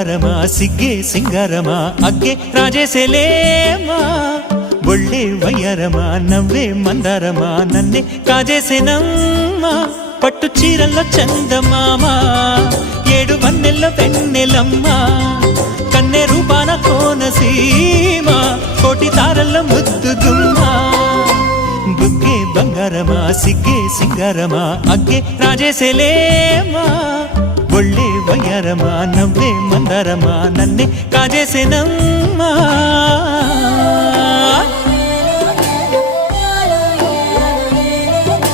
బంగారమా సిగ్గే సింగారమా అగ్గే రాజేసేలేమా ఒళ్ళే వయ్యారమా నవ్వే మందారమా నన్నే కాజేసేనమ్మా పట్టు చీరల్లో చందమామా ఏడు వన్నెల్లో వెన్నెలమ్మా కన్నె రూపాన కోనసీమా కోటి తారల్లో ముద్దుగుమ్మా బుగ్గే బంగారమా సిగ్గే సింగారమా అగ్గే రాజేసేలేమా ఒళ్ళే వయ్యారమా నవ్వే మందారమా నన్నే కాజేసేనమ్మా